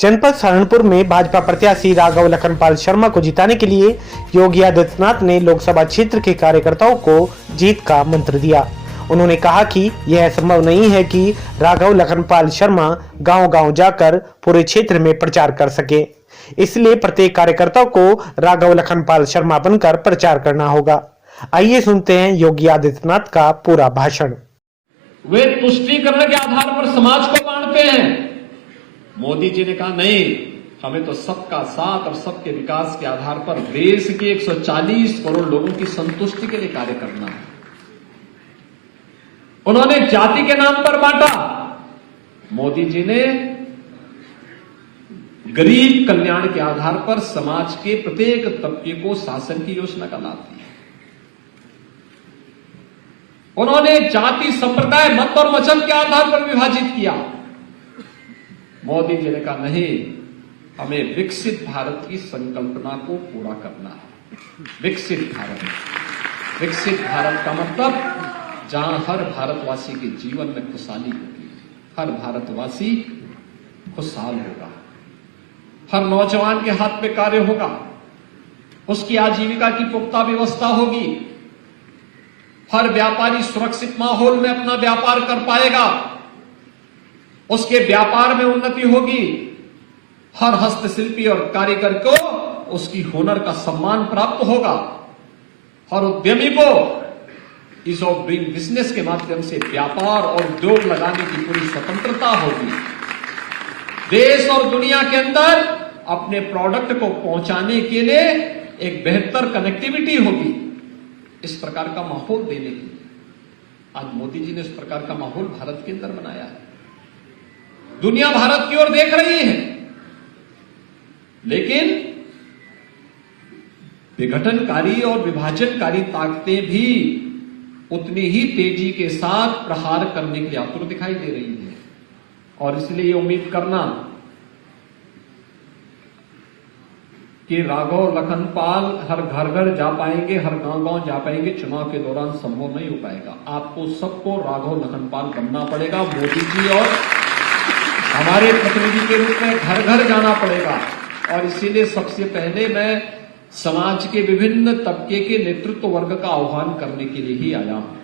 जनपद सहारनपुर में भाजपा प्रत्याशी राघव लखनपाल शर्मा को जिताने के लिए योगी आदित्यनाथ ने लोकसभा क्षेत्र के कार्यकर्ताओं को जीत का मंत्र दिया। उन्होंने कहा कि यह संभव नहीं है कि राघव लखनपाल शर्मा गांव-गांव जाकर पूरे क्षेत्र में प्रचार कर सके, इसलिए प्रत्येक कार्यकर्ता को राघव लखनपाल शर्मा बनकर प्रचार करना होगा। आइए सुनते हैं योगी आदित्यनाथ का पूरा भाषण। वे तुष्टीकरण के आधार पर समाज को बांटते हैं। मोदी जी ने कहा नहीं, हमें तो सबका साथ और सबके विकास के आधार पर देश के 140 करोड़ लोगों की संतुष्टि के लिए कार्य करना है। उन्होंने जाति के नाम पर बांटा, मोदी जी ने गरीब कल्याण के आधार पर समाज के प्रत्येक तबके को शासन की योजना का लाभ दिया। उन्होंने जाति, संप्रदाय, मत और मजहब के आधार पर विभाजित किया। मोदी जी ने कहा नहीं, हमें विकसित भारत की संकल्पना को पूरा करना है। विकसित भारत का मतलब जहां हर भारतवासी के जीवन में खुशहाली होगी, हर भारतवासी खुशहाल होगा, हर नौजवान के हाथ में कार्य होगा, उसकी आजीविका की पुख्ता व्यवस्था होगी, हर व्यापारी सुरक्षित माहौल में अपना व्यापार कर पाएगा, उसके व्यापार में उन्नति होगी, हर हस्तशिल्पी और कारीगर को उसकी हुनर का सम्मान प्राप्त होगा, हर उद्यमी को ईज ऑफ डूइंग बिजनेस के माध्यम से व्यापार और उद्योग लगाने की पूरी स्वतंत्रता होगी। देश और दुनिया के अंदर अपने प्रोडक्ट को पहुंचाने के लिए एक बेहतर कनेक्टिविटी होगी। इस प्रकार का माहौल देने के लिए आज मोदी जी ने इस प्रकार का माहौल भारत के अंदर बनाया है। दुनिया भारत की ओर देख रही है, लेकिन विघटनकारी और विभाजनकारी ताकतें भी उतनी ही तेजी के साथ प्रहार करने के लिए आतुर दिखाई दे रही है। और इसलिए ये उम्मीद करना कि राघव लखनपाल हर घर घर जा पाएंगे, हर गांव गांव जा पाएंगे, चुनाव के दौरान संभव नहीं हो पाएगा। आपको सबको राघव लखनपाल बनना पड़ेगा। मोदी जी और हमारे प्रतिनिधि के रूप में घर घर जाना पड़ेगा। और इसीलिए सबसे पहले मैं समाज के विभिन्न तबके के नेतृत्व वर्ग का आह्वान करने के लिए ही आया हूं।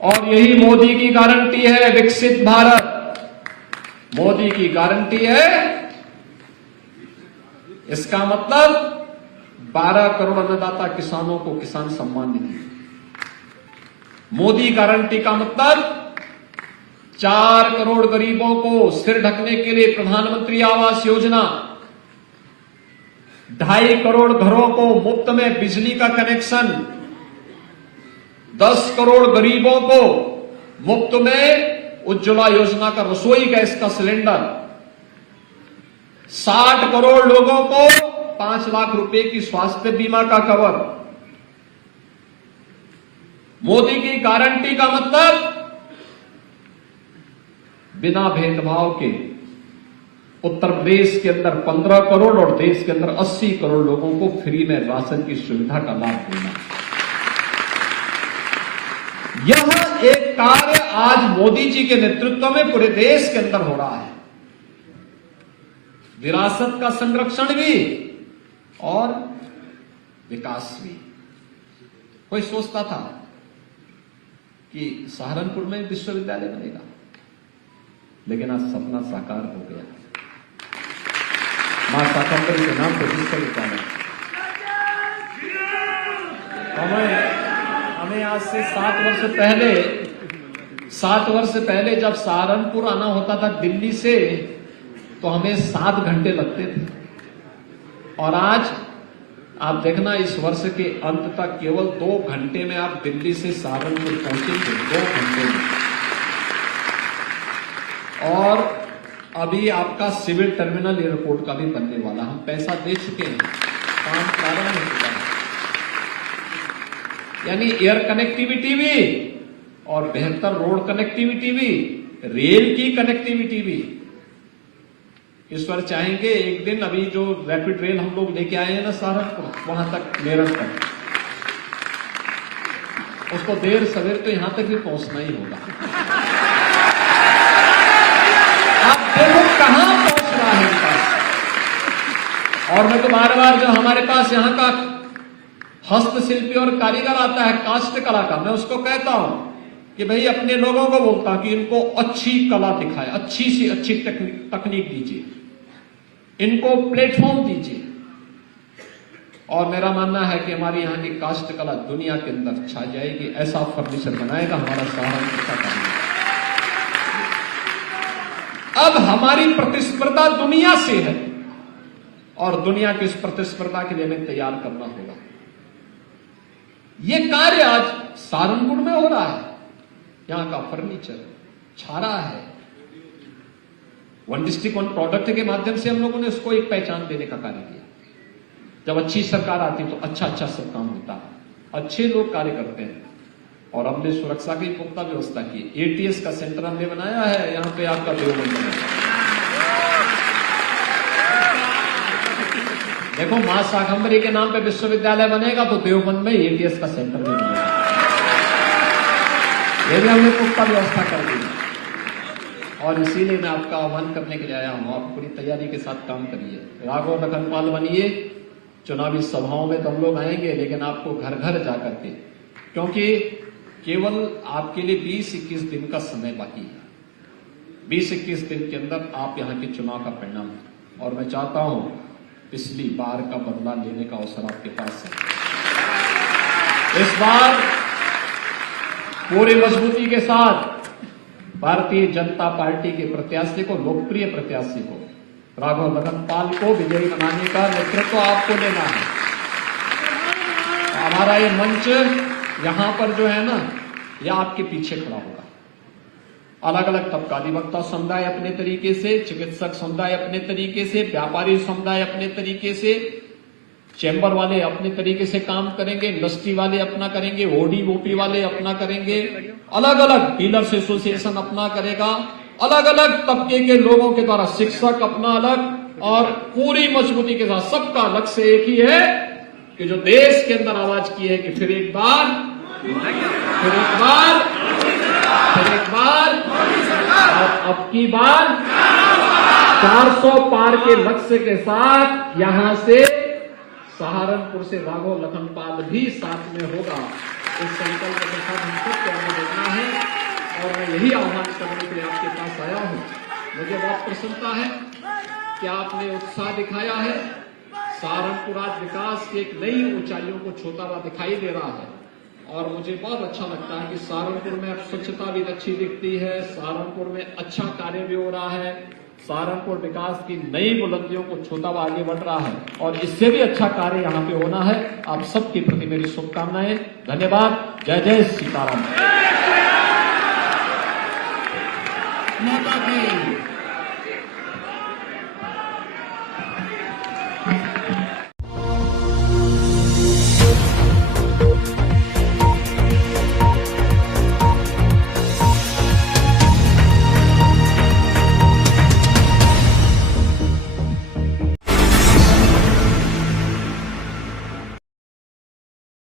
और यही मोदी की गारंटी है, विकसित भारत। मोदी की गारंटी है। इसका मतलब 12 करोड़ अन्नदाता किसानों को किसान सम्मान निधि। मोदी गारंटी का मतलब 4 करोड़ गरीबों को सिर ढकने के लिए प्रधानमंत्री आवास योजना, 2.5 करोड़ घरों को मुफ्त में बिजली का कनेक्शन, 10 करोड़ गरीबों को मुफ्त में उज्ज्वला योजना का रसोई गैस का सिलेंडर, 60 करोड़ लोगों को 5 लाख रुपए की स्वास्थ्य बीमा का कवर। मोदी की गारंटी का मतलब बिना भेदभाव के उत्तर प्रदेश के अंदर 15 करोड़ और देश के अंदर 80 करोड़ लोगों को फ्री में राशन की सुविधा का लाभ देना। यह एक कार्य आज मोदी जी के नेतृत्व में पूरे देश के अंदर हो रहा है। विरासत का संरक्षण भी और विकास भी। कोई सोचता था कि सहारनपुर में विश्वविद्यालय बनेगा, लेकिन आज सपना साकार हो गया। मां शाकंभरी के नाम पर विश्वविद्यालय। हमें आज से 7 वर्ष पहले जब सहारनपुर आना होता था दिल्ली से, तो हमें 7 घंटे लगते थे। और आज आप देखना, इस वर्ष के अंत तक केवल 2 घंटे में आप दिल्ली से सहारनपुर पहुंचेंगे, 2 घंटे में। और अभी आपका सिविल टर्मिनल एयरपोर्ट का भी बनने वाला, हम पैसा दे चुके हैं, काम प्रारंभ हो चुका है। यानी एयर कनेक्टिविटी भी और बेहतर रोड कनेक्टिविटी भी, रेल की कनेक्टिविटी भी। ईश्वर चाहेंगे एक दिन अभी जो रैपिड रेल हम लोग लेके आए हैं ना सहारनपुर, वहां तक, मेरठ तक, उसको देर सवेर तो यहां तक भी पहुंचना ही होगा। आप देखो कहां पहुंच रहा है इनका। और मैं तो बार बार जो हमारे पास यहाँ का हस्तशिल्पी और कारीगर आता है काष्ठ कला का, मैं उसको कहता हूं कि भाई अपने लोगों को बोलता हूं कि इनको अच्छी कला दिखाए, अच्छी से अच्छी तकनीक दीजिए, इनको प्लेटफॉर्म दीजिए। और मेरा मानना है कि हमारी यहाँ की काष्ठ कला दुनिया के अंदर छा जाएगी। ऐसा फर्नीचर बनाएगा हमारा सहारनपुर का काम। अब हमारी प्रतिस्पर्धा दुनिया से है और दुनिया की इस प्रतिस्पर्धा के लिए हमें तैयार करना होगा। यह कार्य आज सहारनपुर में हो रहा है। यहां का फर्नीचर छा रहा है। वन डिस्ट्रिक्ट वन प्रोडक्ट के माध्यम से हम लोगों ने उसको एक पहचान देने का कार्य किया। जब अच्छी सरकार आती तो अच्छा अच्छा सब काम होता है, अच्छे लोग कार्य करते हैं। और हमने सुरक्षा की पुख्ता व्यवस्था की। एटीएस का सेंटर हमने बनाया है यहां पे आपका देवबंद में। देखो मां शाकंभरी के नाम पे विश्वविद्यालय बनेगा तो देवबंद में एटीएस का सेंटर भी बनेगा। ये भी हमने पुख्ता व्यवस्था कर दी और इसीलिए मैं आपका आह्वान करने के लिए आया हूं। आप पूरी तैयारी के साथ काम करिए, राघव लखनपाल बनिए। चुनावी सभाओं में तो हम लोग आएंगे लेकिन आपको घर घर जाकर के, क्योंकि केवल आपके लिए 20-21 दिन का समय बाकी है। 20-21 दिन के अंदर आप यहां के चुनाव का परिणाम, और मैं चाहता हूं पिछली बार का बदला लेने का अवसर आपके पास है। इस बार पूरी मजबूती के साथ भारतीय जनता पार्टी के प्रत्याशी को, लोकप्रिय प्रत्याशी को, राघव लखनपाल को विजयी बनाने का नेतृत्व आपको लेना है। हमारा ये मंच यहां पर जो है ना, यह आपके पीछे खड़ा होगा। अलग अलग तबका, अधिवक्ता समुदाय अपने तरीके से, चिकित्सक समुदाय अपने तरीके से, व्यापारी समुदाय अपने तरीके से, चैम्बर वाले अपने तरीके से काम करेंगे, इंडस्ट्री वाले अपना करेंगे, ओडी ओपी वाले अपना करेंगे, अलग अलग डीलर्स एसोसिएशन अपना करेगा, अलग अलग तबके के लोगों के द्वारा, शिक्षक अपना अलग, और पूरी मजबूती के साथ सबका लक्ष्य एक ही है कि जो देश के अंदर आवाज की है कि फिर एक बार और अब की बार 400 पार के लक्ष्य के साथ यहां से सहारनपुर से राघव लखनपाल भी साथ में होगा। इस संकल्प के साथ हम सबको आगे बढ़ना है और मैं यही आह्वान करने के लिए आपके पास आया हूं। मुझे बहुत प्रसन्नता है कि आपने उत्साह दिखाया है। सहारनपुर आज विकास की एक नई ऊंचाइयों को छूता हुआ दिखाई दे रहा है और मुझे बहुत अच्छा लगता है कि सहारनपुर में अब स्वच्छता भी अच्छी दिखती है, सहारनपुर में अच्छा कार्य भी हो रहा है, सहारनपुर विकास की नई बुलंदियों को छूता हुआ आगे बढ़ रहा है और इससे भी अच्छा कार्य यहाँ पे होना है। आप सबके प्रति मेरी शुभकामनाएं। धन्यवाद। जय जय सीताराम। माता की